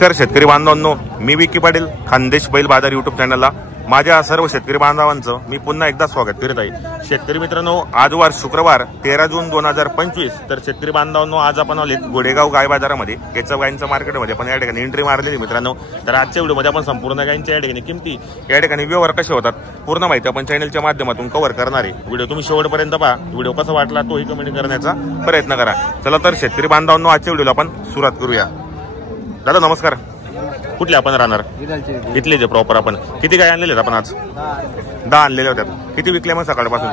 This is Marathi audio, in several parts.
नमस्कार शेतकरी बांधवांनो, मी विकी पाटील, खानदेश बैल बाजार यूट्यूब चॅनलला माझ्या सर्व शेतकरी बांधवांचं मी पुन्हा एकदा स्वागत करीत आहे। शेतकरी मित्रांनो, आज वार शुक्रवार 13 जून 2025। तर शेतकरी बांधवांनो, आज आपण आले गोडेगाव गाय बाजारामध्ये, केचव गायींच्या मार्केटमध्ये आपण या ठिकाणी एंट्री मारलेली मित्रांनो। तर आजच्या व्हिडिओमध्ये आपण संपूर्ण गायींच्या या ठिकाणी किमती, या ठिकाणी व्यवहार कसे होतात पूर्ण माहिती आपण चॅनलच्या माध्यमातून कव्हर करणार आहे। व्हिडिओ तुम्ही शेवटपर्यंत पहा। व्हिडिओ कसा वाटला तोही कमेंट करण्याचा प्रयत्न करा। चला तर शेतकरी बांधवांनो, आजच्या व्हिडिओला आपण सुरुवात करूया। दादा नमस्कार, कुठले आपण राहणार? इथले जे प्रॉपर आपण किती गाय आणलेले आपण आज? 10 आणलेले होत्या। किती विकले मग सकाळपासून?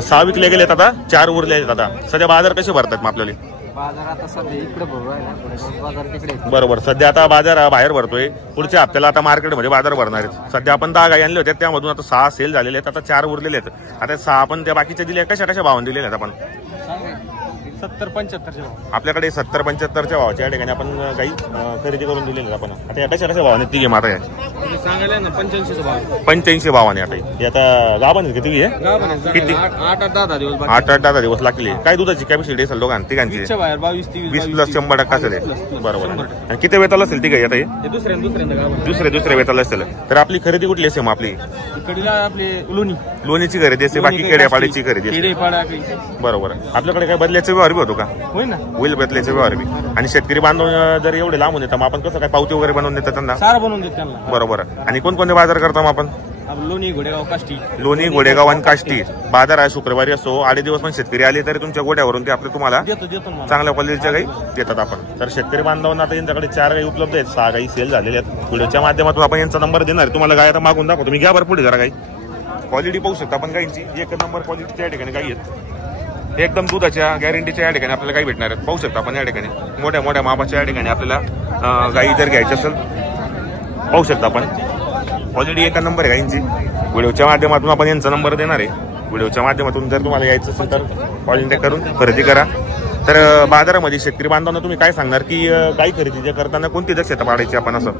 6 विकले गेलेत, आता 4 उरले आहेत। आता सध्या बाजार कसे भरतात मग आपल्याला? बरोबर, सध्या आता बाजार बाहेर भरतोय। पुढच्या हप्त्याला आता मार्केटमध्ये बाजार भरणार आहेत। सध्या आपण 10 गाय आणले होत्या, त्यामधून आता 6 सेल झालेले आहेत, आता 4 उरलेले आहेत। आता 6 आपण त्या बाकीच्या दिल्या कशा कशा भावाने दिलेल्या आहेत आपण? 70-75 आपल्याकडे 70-75च्या भावाच्या ठिकाणी आपण गाई खरेदी करून दिलेली आपण। आता या कशा कशा भावाने ती माता आहे? सांगायला ना 85 भावाने। आता गाभण किती आहे? किती? 8-10 दिवस 8-10 दिवस लागले। काय दुधाची कॅपॅसिटी असेल दोघांची? तिघांची 22-23 100% असेल। बरोबर। आणि किती वेताला असेल ती गाई? आता हे दुसरे वेताला असेल। तर आपली खरेदी कुठली असेल मग? आपली लोणीची खरेदी असते, बाकी खेड्यापाड्याची खरेदी असते। बरोबर। आपल्याकडे काय बदल्याचा व्यवहार बी होतो का? होईल बदल्याचा व्यवहार बी। आणि शेतकरी बांधव जर एवढे लांबून येतात मग आपण कसं काय पावती वगैरे बनवून देतात त्यांना? सारा बनवून देत त्यांना। बरोबर। आणि कोणकोणते बाजार करतो मग आपण? लोणी, गोडेगाव, काष्टी। लोणी, गोडेगाव आणि काष्टी बाजार आहे। शुक्रवारी असतो। 8 दिवस पण शेतकरी आले तरी तुमच्या गोड्यावरून ते आपले तुम्हाला चांगल्या क्वालिटीच्या गाई देतात आपण। तर शेतकरी बांधवांना आता यांच्याकडे 4 गाई उपलब्ध आहेत, 6 गाई सेल झालेल्या आहेत। व्हिडिओच्या माध्यमातून आपण यांचा नंबर देणार, तुम्हाला गाय आता मागून दाखवतो। तुम्ही घ्या बरं पुढे जरा गाई। क्वालिटी पाहू शकता आपण गायींची, एक नंबर क्वालिटीच्या ठिकाणी गाई आहेत। एकदम दुधाच्या गॅरंटीच्या या ठिकाणी आपल्याला गाई भेटणार आहेत। पाहू शकता आपण या ठिकाणी मोठ्या मोठ्या मापाच्या या ठिकाणी आपल्याला गाई जर घ्यायची असेल पाहू शकता आपण, क्वालिटी एक नंबर आहे गायींची। व्हिडिओच्या माध्यमातून आपण यांचा नंबर देणार आहे। व्हिडिओच्या माध्यमातून जर तुम्हाला यायचं असेल तर कॉन्टॅक्ट करून खरेदी करा। तर बाजारामध्ये शेतकरी बांधवांना तुम्ही काय सांगणार की गाई खरेदी करताना कोणती दक्षता पाडायची आपण? असं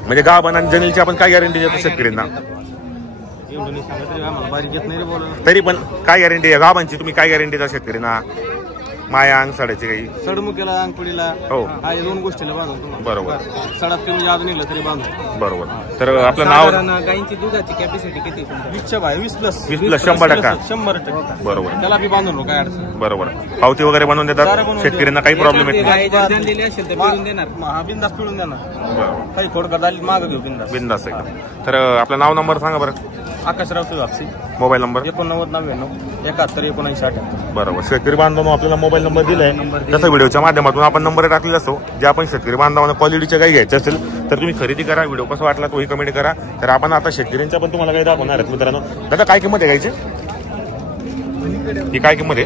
म्हणजे गाभण आणि जनिलची आपण काय गॅरंटी देतो शेतकऱ्यांना? तरी पण काय गॅरंटी आहे गाभांची? तुम्ही काय गॅरंटी द्या शेतकऱ्यांना? माया अंग सडायची काही सडमुखेला अंगपुडीला हो, हा 2 गोष्टीला बांधून। बरोबर। सडात कमी आज निघलं तरी बांधून। बरोबर। तर आपलं नाव? गायींची दुधाची कॅपॅसिटी किती? 20 प्लस 100%। बरोबर। त्याला बी बांधून काय अडचण? बरोबर। पावती वगैरे बनवून देतात शेतकऱ्यांना, काही प्रॉब्लेम येत नाही? बिंदास पिळून देणार, काही खोड करता माग घेऊ बिंदास एकदम। तर आपलं नाव नंबर सांगा बरं? आकाशराव सुहागसी। Mobile number? 89-99-71-71. बरोबर। शेतकरी बांधवांनो, आपल्याला मोबाईल नंबर दिलाय, तसं व्हिडिओच्या माध्यमातून आपण नंबर टाकलेला असतो। जे आपण शेतकरी बांधवांना क्वालिटीच्या गाई घ्यायच्या असेल तर तुम्ही खरेदी करा। व्हिडिओ कसा वाटला तोही कमेंट करा। तर आपण आता शेतकऱ्यांच्या पण तुम्हाला काही दाखवणार आहेत मित्रांनो। दादा काय किंमत आहे गायची? ही काय किंमत आहे?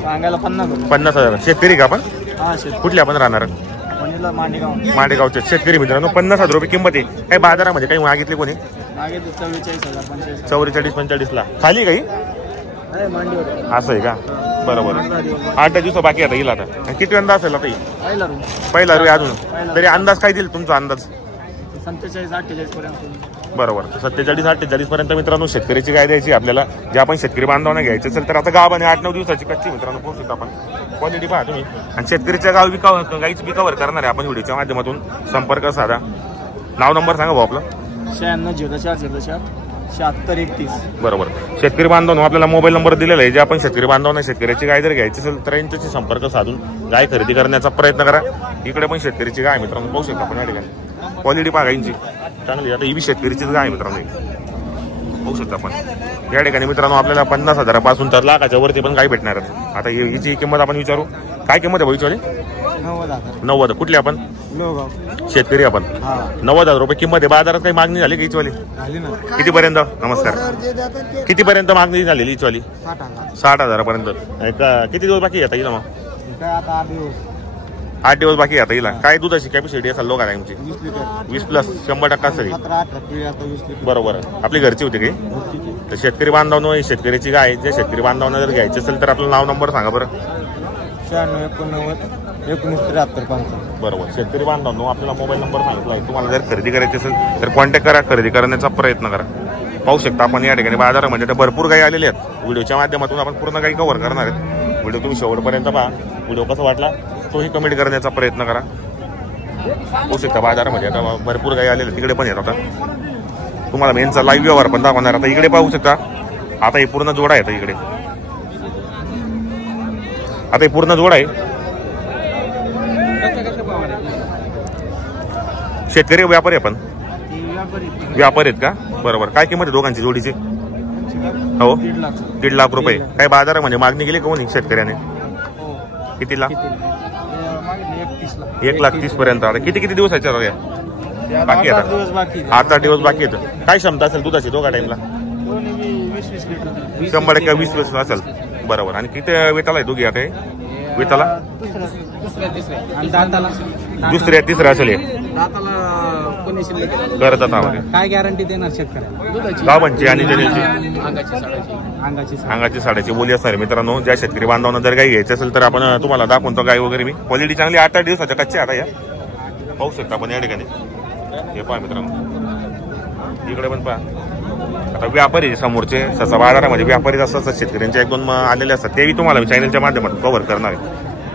सांगायला 50,000। शेतकरी का आपण? कुठले आपण राहणार? मांडेगावचे शेतकरी मित्रांनो। 50,000 रुपये किंमत आहे। काही बाजारामध्ये काही मागितले कोणी? 44-45 ला खाली काही असं आहे का? बरोबर। 8 दिवस बाकी आता येईल। आता किती यंदा असेल आता? पहिला रुपये अजून तरी अंदाज काय देईल तुमचा? अंदाज 47-48 पर्यंत। बरोबर। 47-48 पर्यंत मित्रांनो शेतकऱ्याची गाय द्यायची आपल्याला। जे आपण शेतकरी बांधवांना घ्यायचं असेल तर आता गावाने 8-9 दिवसाची कच्ची मित्रांनो पोहोचू शकतो आपण। क्वालिटी पहा तुम्ही। आणि शेतकरीच्या गाव गाईच बी कव्हर करणार आहे आपण व्हिडिओच्या माध्यमातून। संपर्क साधा। नाव नंबर सांगा भाऊ आपलं? 96-04-76-31. बरोबर। शेतकरी बांधवांनो, आपल्याला मोबाईल नंबर दिलेला आहे। जे आपण शेतकरी बांधवांना शेतकऱ्याची गाय जर घ्यायची असेल तर यांच्याशी संपर्क साधून गाय खरेदी करण्याचा प्रयत्न करा। इकडे पण शेतकरीची गाय मित्रांनो पाहू शकता आपण या ठिकाणी। क्वालिटी पहा गायींची चांगली। आता ही बी शेतकरीचीच गाय मित्रांनो पाहू शकता आपण या ठिकाणी मित्रांनो। आपल्याला 50,000 पासून तर लाखाच्या वरती पण गाय भेटणार आहे। आता हिची किंमत आपण विचारू, काय किंमत आहे भाईची? 90। कुठली आपण? शेतकरी आपण। 90,000 रुपये किंमत आहे। बाजारात काही मागणी झाली की वाली? किती पर्यंत? नमस्कार। किती पर्यंत मागणी झालेली हिचवाली? 60,000 पर्यंत। किती दिवस बाकी येता येईल मग? 8 दिवस बाकी आता येईल। काय दुधाची कॅपॅसिटी असेल लोक आहे तुमची? 20+ 100% असेल। बरोबर। आपली घरची होती काही? तर शेतकरी बांधवांनो, शेतकऱ्याची गाय ज्या शेतकरी बांधवांना जर घ्यायची असेल तर आपलं नाव नंबर सांगा बरं? 96-89-19-73-5. बरोबर। शेतकरी बांधवांनो, आपल्याला मोबाईल नंबर सांगितला आहे। तुम्हाला जर खरेदी करायची असेल तर कॉन्टॅक्ट करा, खरेदी करण्याचा प्रयत्न करा। पाहू शकता आपण या ठिकाणी बाजारामध्ये भरपूर गाई आलेल्या आहेत। व्हिडिओच्या माध्यमातून आपण पूर्ण गाई कव्हर करणार आहेत। व्हिडिओ तुम्ही शेवटपर्यंत पहा। व्हिडिओ कसा वाटला तोही कमेंट करण्याचा प्रयत्न करा. होऊ शकता बाजारामध्ये आता भरपूर गाई आलेले तिकडे पण येत होता. तुम्हाला मेनचा लाईव्ह व्यवहार पण दाखवणार. आता इकडे पाहू शकता. आता हे पूर्ण जोडा आहे. इकडे आता हे पूर्ण जोडा आहे. शेतकरी व्यापारी आपण व्यापारी आहेत का? बरोबर. काय किंमत आहे दोघांची जोडीची? हो 1.5 लाख रुपये. काय बाजारामध्ये मागणी केली का कोणी शेतकऱ्याने? कितीला? 1,30,00,000 पर्यंत. आता किती दिवसाच्या बाकी आता? 8 दिवस बाकी आहेत. काय क्षमता असेल दुधाची दोघा टाइमला? 100% 20 असेल. बरोबर. आणि किती वेताला आहे दोघी आता? वेताला दुसऱ्या तिसऱ्या असेल करतात. काय गॅरंटी देणार शेतकऱ्याला? गावांची आणि जनेची अंगाची साड्याची बोली असणार मित्रांनो. ज्या शेतकरी बांधवांना जर गाई घ्यायची असेल तर आपण तुम्हाला दाखवतो गाई वगैरे. मी क्वालिटी चांगली 8 दिवसाच्या कच्च्या आता या पाहू शकता आपण या ठिकाणी. हे पहा मित्रांनो इकडे पण पहा. आता व्यापारी समोरचे ससा बाजारामध्ये व्यापारी असतात शेतकऱ्यांच्या 1-2 आलेले असतात. तेही तुम्हाला मी चॅनलच्या माध्यमातून कव्हर करणार आहे.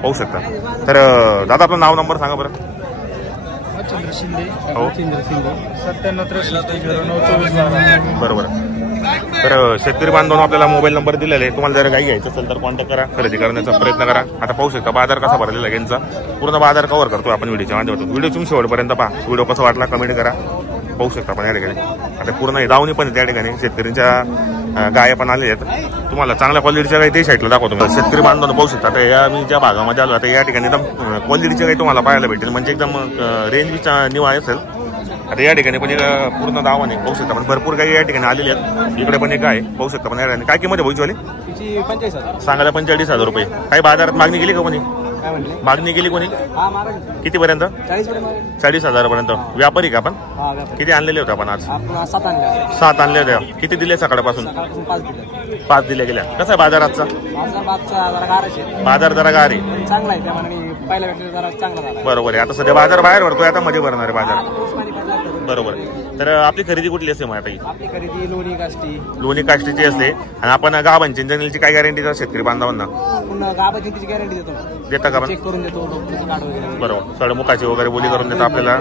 पाहू शकता. तर दादा आपलं नाव नंबर सांगा बरं. हो 97 बरोबर. तर शेतकरी बांधवांना आपल्याला मोबाईल नंबर दिलेला आहे. तुम्हाला जर गाई घ्यायचं असेल तर कॉन्टॅक्ट करा. खरेदी करण्याचा प्रयत्न करा. आता पाहू शकता बाजार कसा भरलेला आहे यांचा. पूर्ण बाजार कव्हर करतो आपण व्हिडिओच्या माध्यमातून. व्हिडिओ तुम्ही शेवटपर्यंत पहा. व्हिडिओ कसा वाटला कमेंट करा. पाहू शकता आपण या ठिकाणी. आता पूर्ण दावणी पण त्या ठिकाणी शेतकऱ्यांच्या गाया पण आले आहेत. तुम्हाला चांगल्या क्वालिटीच्या गाई ते साईडला दाखवतो. शेतकरी बांधवांना पाहू शकता. आता या मी ज्या भागामध्ये आलो आता या ठिकाणी एकदम क्वालिटीच्या गाई तुम्हाला पाहायला भेटेल. म्हणजे एकदम रेंजचा निवाय असेल. आता या ठिकाणी पण एक पूर्ण दावाने पाहू शकता. पण भरपूर गाई या ठिकाणी आलेली आहेत. इकडे पण एक आहे पाहू शकता. पण या ठिकाणी काय किंमत आहे भोईचवाली? सांगायला 45,000 रुपये. काही बाजारात मागणी केली का कोणी? मागणी केली कोणी? कितीपर्यंत? 40,000 पर्यंत. व्यापारी का आपण? किती आणलेले होते आपण आज? 7 आणले होते. किती दिले सकाळपासून? 5 दिले गेल्या. कसा आहे बाजार आजचा? बाजार जरा गार आहे. बरोबर आहे. आता सध्या बाजार बाहेर भरतोय. आता मध्ये भरणार आहे बाजार. बरोबर. तर आपली खरेदी कुठली असते मग आता? लोणी काष्टीची असते. आणि आपण गावांची जंगलची काय गॅरंटी देतात शेतकरी बांधवांना? देता का आपण? बरोबर. सडमुखाची वगैरे बोली करून देतात आपल्याला.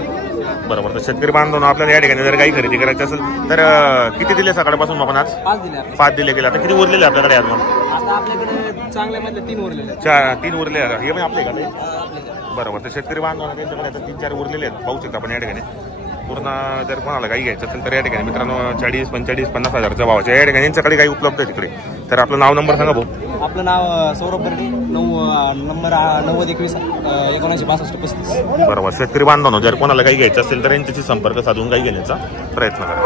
बरोबर. तर शेतकरी बांधवांना आपल्याला या ठिकाणी जर काही खरेदी करायची असेल तर किती दिले सकाळपासून आपण आज? 5 दिले गेले. आता किती उरलेले आपल्याकडे आज? मग 3 उरले. हे पण आपले का? बरोबर. तर शेतकरी बांधवांना त्यांच्याकडे आता 3-4 उरलेले आहेत. पाहू शकता आपण या ठिकाणी. पूर्ण जर कोणाला गाई घ्यायचं असेल तर या ठिकाणी मित्रांनो 40, 45, 50,000च्या भावाच्या या ठिकाणी यांच्याकडे गाई उपलब्ध आहे तिकडे. तर आपलं नाव नंबर सांगा भाऊ. आपलं नाव सौरभ बर्गे. नंबर 9021-796535. बरोबर. शेतकरी बांधवांनो जर कोणाला गाई घ्यायचं असेल तर यांच्याशी संपर्क साधून गाई घेण्याचा प्रयत्न करा.